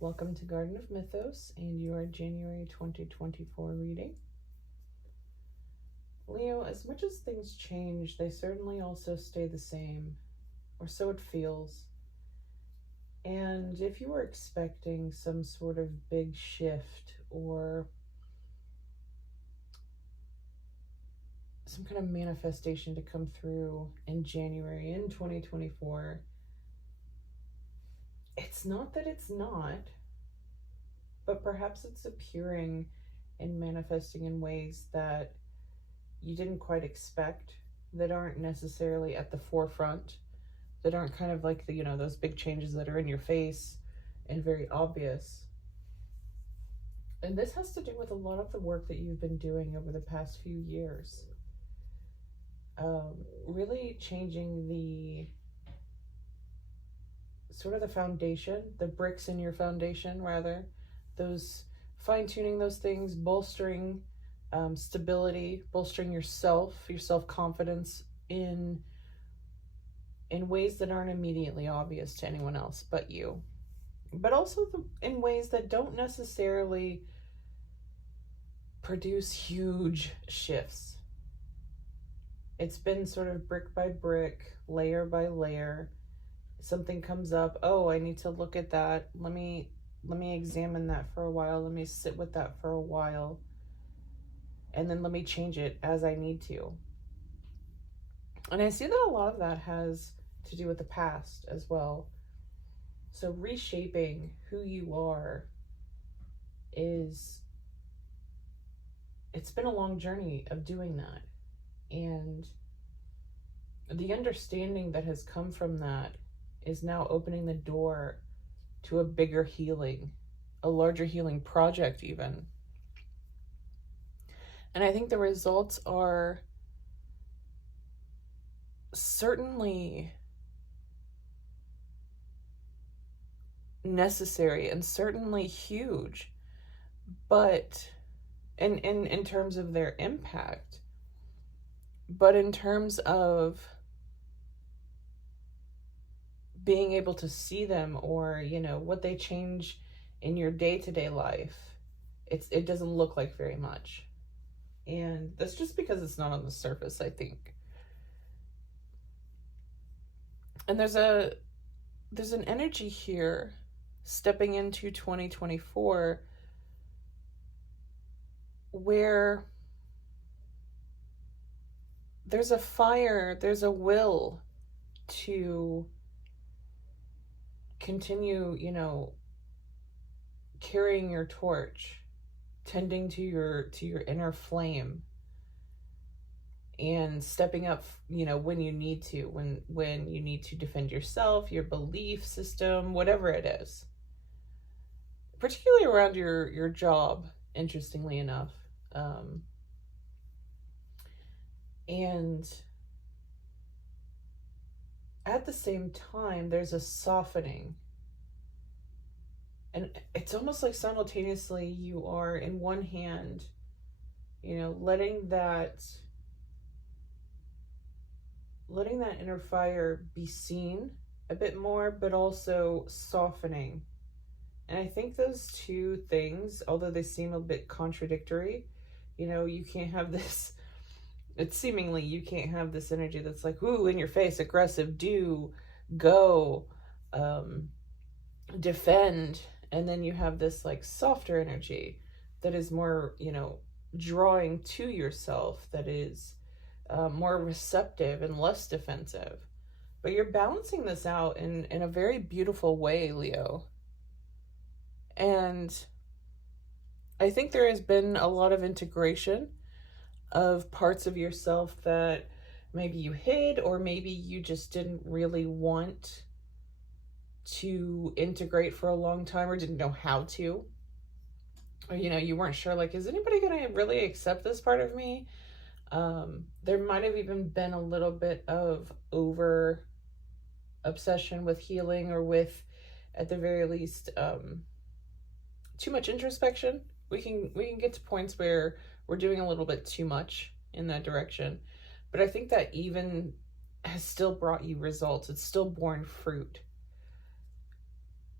Welcome to Garden of Mythos and your January 2024 reading. Leo, as much as things change, they certainly also stay the same, or so it feels. And if you were expecting some sort of big shift or some kind of manifestation to come through in January in 2024, it's not that it's not, but perhaps it's appearing and manifesting in ways that you didn't quite expect, that aren't necessarily at the forefront, that aren't kind of like the, those big changes that are in your face and very obvious. And this has to do with a lot of the work that you've been doing over the past few years. Really changing the sort of the foundation, the bricks in your foundation, rather, those fine-tuning those things, bolstering stability, bolstering your self-confidence in ways that aren't immediately obvious to anyone else but you, but also in ways that don't necessarily produce huge shifts. It's been sort of brick by brick, layer by layer. Something comes up, oh, I need to look at that. Let me examine that for a while. Let me sit with that for a while. And then let me change it as I need to. And I see that a lot of that has to do with the past as well. So reshaping who you are it's been a long journey of doing that. And the understanding that has come from that is now opening the door to a bigger healing, a larger healing project even. And I think the results are certainly necessary and certainly huge, but in terms of their impact, but in terms of being able to see them, or what they change in your day-to-day life, it doesn't look like very much. And that's just because it's not on the surface, I think. And there's an energy here stepping into 2024 where there's a fire, there's a will to continue, carrying your torch, tending to your inner flame, and stepping up, when you need to, when you need to defend yourself, your belief system, whatever it is. Particularly around your job, interestingly enough. And at the same time, there's a softening. And it's almost like simultaneously you are, in one hand, letting that inner fire be seen a bit more, but also softening. And I think those two things, although they seem a bit contradictory, you can't have this, you can't have this energy that's like, ooh, in your face, aggressive, do, go, defend. And then you have this like softer energy that is more, drawing to yourself, that is more receptive and less defensive. But you're balancing this out in a very beautiful way, Leo. And I think there has been a lot of integration of parts of yourself that maybe you hid, or maybe you just didn't really want to integrate for a long time, or didn't know how to. Or, you weren't sure, like, is anybody going to really accept this part of me? There might have even been a little bit of over obsession with healing, or with, at the very least, too much introspection. We can get to points where we're doing a little bit too much in that direction. But I think that even has still brought you results. It's still borne fruit.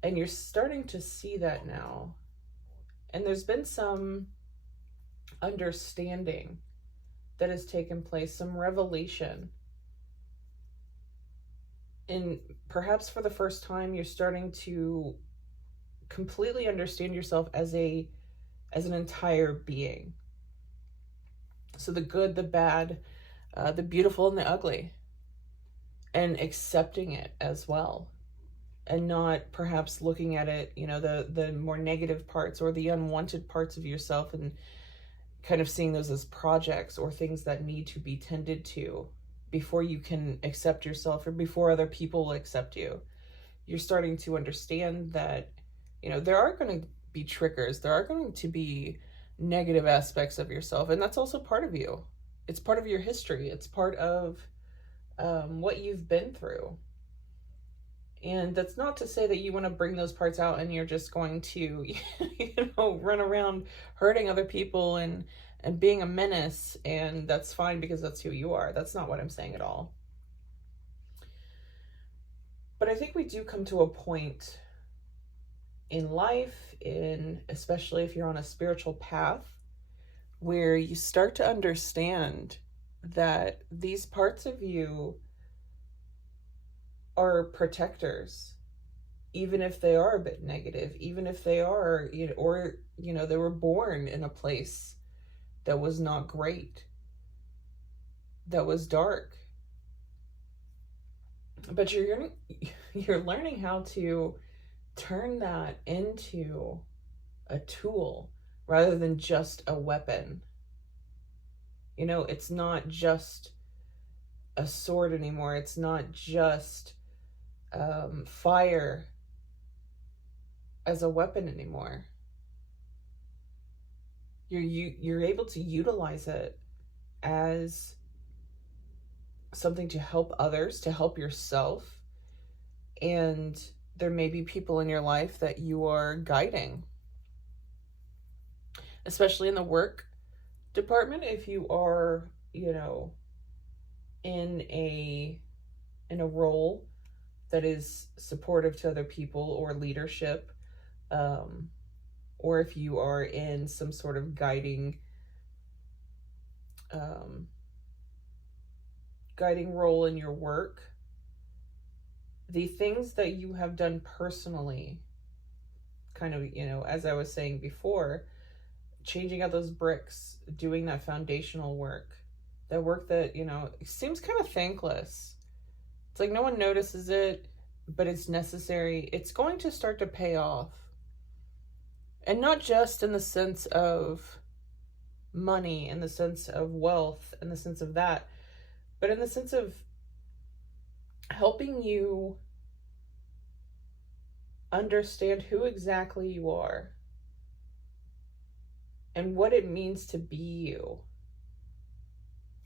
And you're starting to see that now. And there's been some understanding that has taken place, some revelation. And perhaps for the first time, you're starting to completely understand yourself as an entire being. So the good, the bad, the beautiful, and the ugly, and accepting it as well, and not perhaps looking at it, the more negative parts or the unwanted parts of yourself, and kind of seeing those as projects or things that need to be tended to before you can accept yourself or before other people will accept you. You're starting to understand that, there are going to be triggers. There are going to be negative aspects of yourself. And that's also part of you. It's part of your history. It's part of what you've been through. And that's not to say that you want to bring those parts out and you're just going to, run around hurting other people and being a menace. And that's fine because that's who you are. That's not what I'm saying at all. But I think we do come to a point in life, especially if you're on a spiritual path, where you start to understand that these parts of you are protectors, even if they are a bit negative, even if they are, they were born in a place that was not great, that was dark. But you're learning how to turn that into a tool rather than just a weapon. It's not just a sword anymore. It's not just fire as a weapon anymore. You're able to utilize it as something to help others, to help yourself, and there may be people in your life that you are guiding, especially in the work department. If you are, in a role that is supportive to other people or leadership, or if you are in some sort of guiding role in your work, the things that you have done personally, kind of, as I was saying before, changing out those bricks, doing that foundational work, that work that, seems kind of thankless. It's like no one notices it, but it's necessary. It's going to start to pay off. And not just in the sense of money, in the sense of wealth, in the sense of that, but in the sense of helping you understand who exactly you are and what it means to be you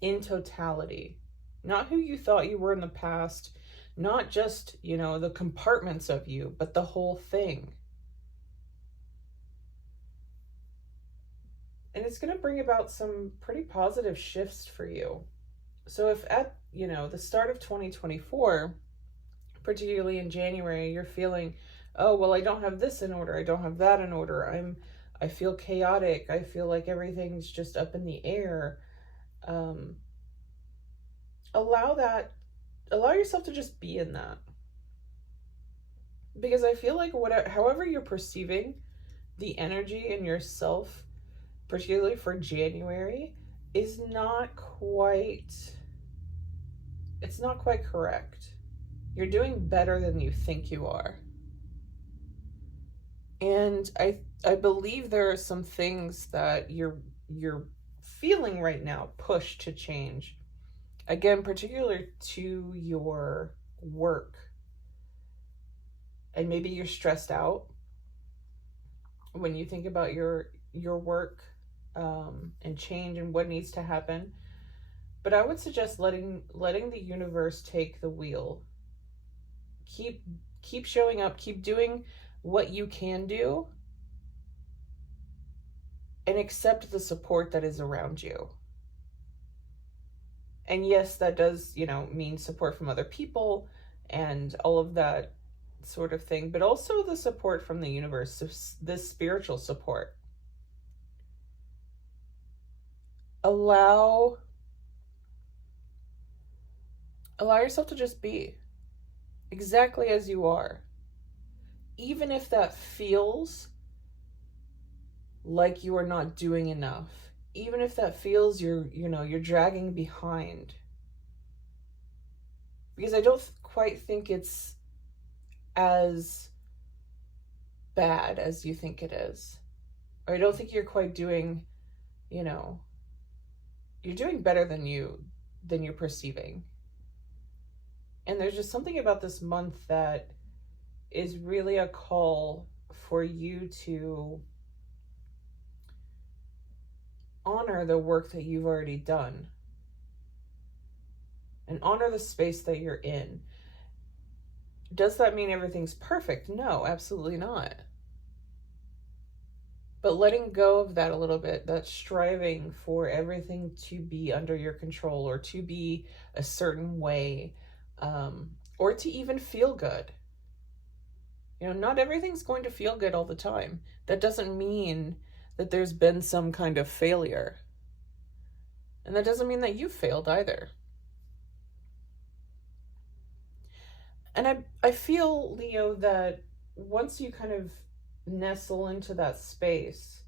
in totality. Not who you thought you were in the past, not just, the compartments of you, but the whole thing. And it's going to bring about some pretty positive shifts for you. So if at, the start of 2024, particularly in January, you're feeling, oh, well, I don't have this in order, I don't have that in order, I feel chaotic, I feel like everything's just up in the air, allow yourself to just be in that. Because I feel like however you're perceiving the energy in yourself, particularly for January, is not quite correct. You're doing better than you think you are. And I believe there are some things that you're feeling right now push to change. Again, particular to your work. And maybe you're stressed out when you think about your work and change and what needs to happen. But I would suggest letting the universe take the wheel. Keep showing up, keep doing what you can do, and accept the support that is around you. And yes, that does, mean support from other people and all of that sort of thing, but also the support from the universe, this spiritual support. Allow yourself to just be exactly as you are. Even if that feels like you are not doing enough, even if that feels you're dragging behind. Because I don't quite think it's as bad as you think it is. Or I don't think you're quite doing, you're doing better than you're perceiving. And there's just something about this month that is really a call for you to honor the work that you've already done and honor the space that you're in. Does that mean everything's perfect? No, absolutely not. But letting go of that a little bit, that striving for everything to be under your control or to be a certain way, or to even feel good. Not everything's going to feel good all the time. That doesn't mean that there's been some kind of failure. And that doesn't mean that you failed either. And I feel, Leo, that once you kind of nestle into that space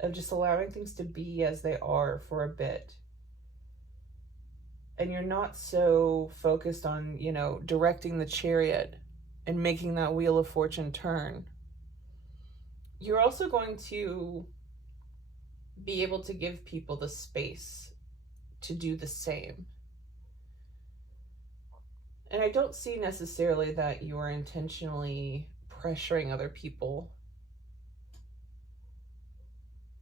of just allowing things to be as they are for a bit, and you're not so focused on, directing the chariot and making that wheel of fortune turn, you're also going to be able to give people the space to do the same. And I don't see necessarily that you are intentionally pressuring other people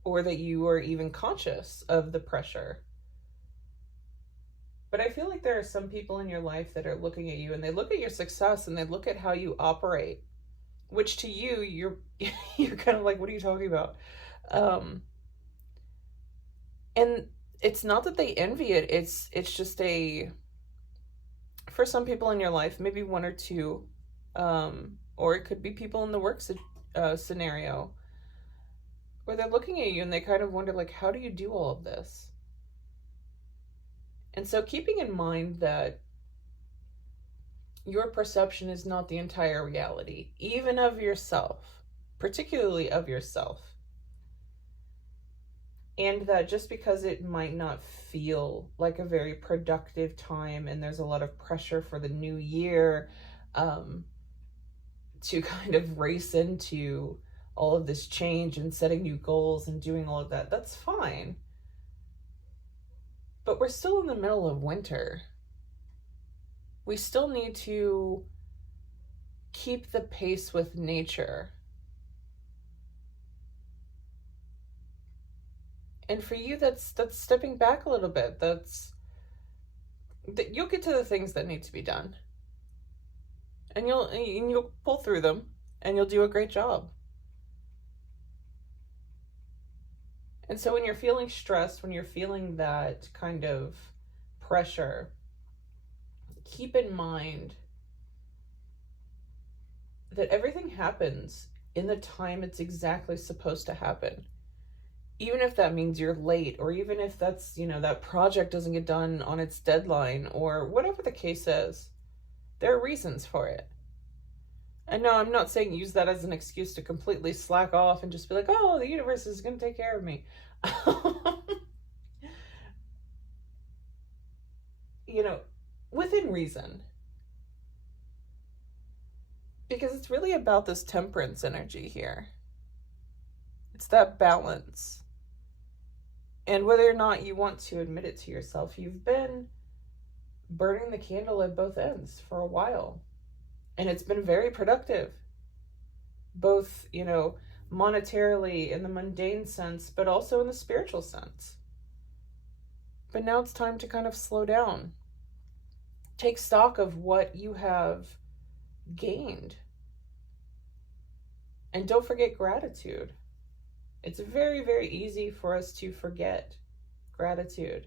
or that you are even conscious of the pressure. But I feel like there are some people in your life that are looking at you and they look at your success and they look at how you operate, which to you, you're kind of like, what are you talking about? And it's not that they envy it. It's just for some people in your life, maybe one or two, or it could be people in the work scenario, where they're looking at you and they kind of wonder, like, how do you do all of this? And so keeping in mind that your perception is not the entire reality, even of yourself, particularly of yourself. And that just because it might not feel like a very productive time and there's a lot of pressure for the new year to kind of race into all of this change and setting new goals and doing all of that, that's fine. But we're still in the middle of winter. We still need to keep the pace with nature. And for you, that's stepping back a little bit. You'll get to the things that need to be done. And you'll pull through them and you'll do a great job. And so when you're feeling stressed, when you're feeling that kind of pressure, keep in mind that everything happens in the time it's exactly supposed to happen. Even if that means you're late, or even if that's, that project doesn't get done on its deadline, or whatever the case is, there are reasons for it. And no, I'm not saying use that as an excuse to completely slack off and just be like, oh, the universe is going to take care of me. Within reason. Because it's really about this temperance energy here. It's that balance. And whether or not you want to admit it to yourself, you've been burning the candle at both ends for a while. And it's been very productive. Both, monetarily in the mundane sense, but also in the spiritual sense. But now it's time to kind of slow down. Take stock of what you have gained. And don't forget gratitude. It's very, very easy for us to forget gratitude.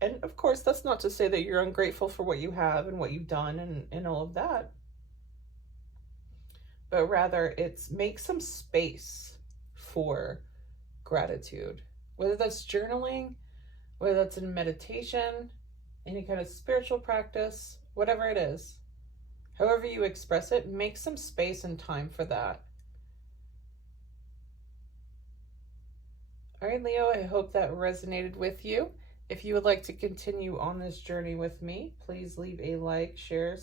And of course, that's not to say that you're ungrateful for what you have and what you've done and all of that. but rather it's make some space for gratitude. Whether that's journaling, whether that's in meditation, any kind of spiritual practice, whatever it is, however you express it, make some space and time for that. All right, Leo, I hope that resonated with you. If you would like to continue on this journey with me, please leave a like, share,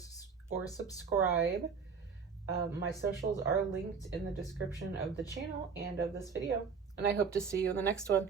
or subscribe. My socials are linked in the description of the channel and of this video, and I hope to see you in the next one.